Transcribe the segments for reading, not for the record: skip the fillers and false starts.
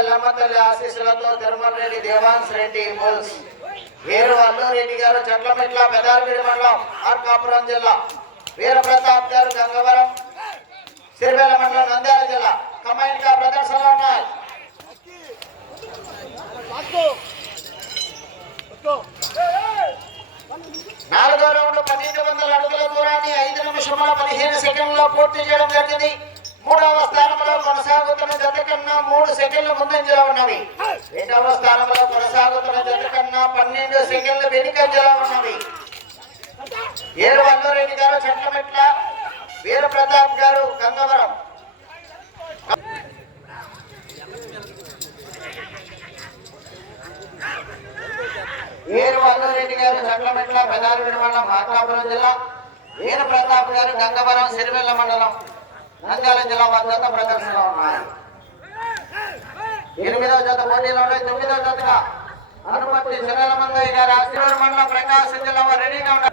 ఎల్లమ్మ తల్లి ఆశీస్సులతో తిరుమల రెడ్డి దేవాన్స్ రెడ్డి బుల్స్ వీరు అల్లూరెడ్డి గారు చెట్లమెట్ల పెదారపేట మండలం మార్కాపురం జిల్లా, వీరప్రతాప్ గారు గంగవరం సిరివెల్ల మండలం నంద్యాల జిల్లా కంబైన్డ్ గా ప్రదర్శనలో ఉన్నాయి. నాలుగో రౌండ్ 1200 అడుగుల దూరాన్ని 5 నిమిషముల 15 సెకండ్లలో పూర్తి చేయడం జరిగింది. మూడవ స్థానంలో కొనసాగుతున్న జత కన్నా 3 సెకండ్ల ముందంజలో ఉన్నవి. రెండవ స్థానంలో కొనసాగుతున్న జత కన్నా 12 సెకండ్ల వెనుకంజలో ఉన్నవి. ఏరు అల్లూరెడ్డి గారు చెట్లమెట్ల, వీరప్రతాప్ గారు గంగవరం. ఏరు అల్లూరెడ్డి గారు చెట్లమెట్ల పెదారపేట మండలం మార్కాపురం జిల్లా, వీరప్రతాప్ గారు గంగవరం సిరివెల్ల మండలం నంద్యాల జిల్లా జత ప్రదర్శనలో ఉన్నాయి. 8వ జత పోటీలో ఉన్నాయి. 9వ జతగా అనుమతి శనగల మందయ్య గారు ఆశీర్వాద మండలం ప్రకాశం జిల్లా వారు రెడీగా ఉన్నారు.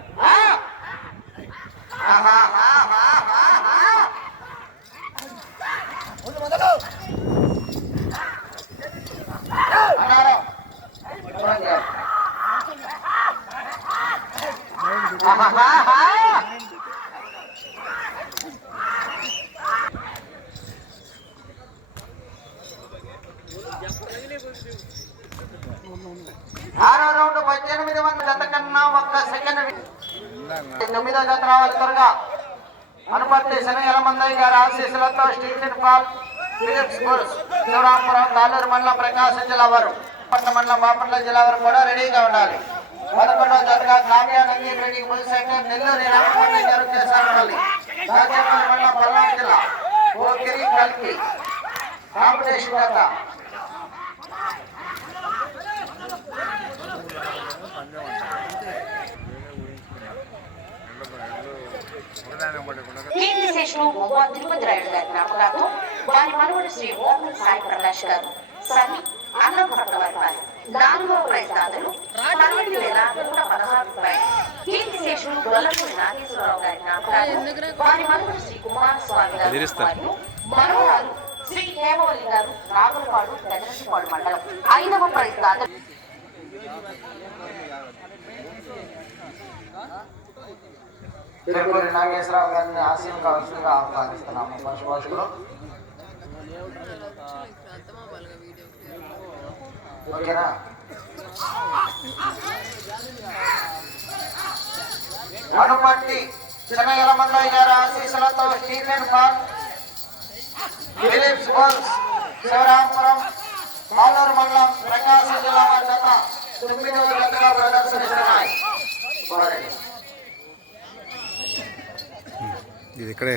ఆరో రౌండ్ 1800 జత కన్నా 1 సెకండ్. 9వ జత రావాలి త్వరగా. అనుపత్తి శనగల మందయ్య గారి ఆశీస్సులతో Stephen Paul Phillips Bulls Sivarampuram Taluru మండలం ప్రకాశం జిల్లా వారు, పట్నం మండలం బాపట్ల జిల్లా వారు కూడా రెడీగా ఉండాలి. 11వ జతగా కావ్యానంది రెడ్డి బుల్స్ సెంటర్ నెల్లూరు రామకృష్ణ గారు కేసారపల్లి రాజమండ్రి మండలం పల్నాడు జిల్లా ఓకిరి కల్కి కాంపిటీషన్ జత. తిరుపతి రాయుడు గారి జ్ఞాపకార్థం వారి మనవడు శ్రీ మోహన్ సాయి ప్రకాష్ గారు సమి అన్నం పట్ల వారి 4వ ప్రైజ్ దాతలు 12,116 రూపాయలు. కీర్తి శేషులు గొల్లపూడి నాగేశ్వరరావు గారి జ్ఞాపకార్థం వారి మనవడు శ్రీ కుమారస్వామి గారు మరియు మనవరాలు శ్రీ హేమవల్లి గారు నాగులపాడు పెదరసిపాడు మండలం 5వ ప్రైజ్ దాతలు. తిరుపతి నాగేశ్వరరావు గారిని ఆశీర్వదించగా ఆహ్వానిస్తున్నాము. పశుపోషకులు ఓకేనా? అనుపట్టి శనగల మందయ్య గారి ఆశీస్సులతో Stephen Paul Phillips Bulls Sivarampuram Taluru మండలం ప్రకాశం జిల్లా వారి జత 9వ జతగా ప్రదర్శనిస్తున్నాయి. ఇది ఇక్కడే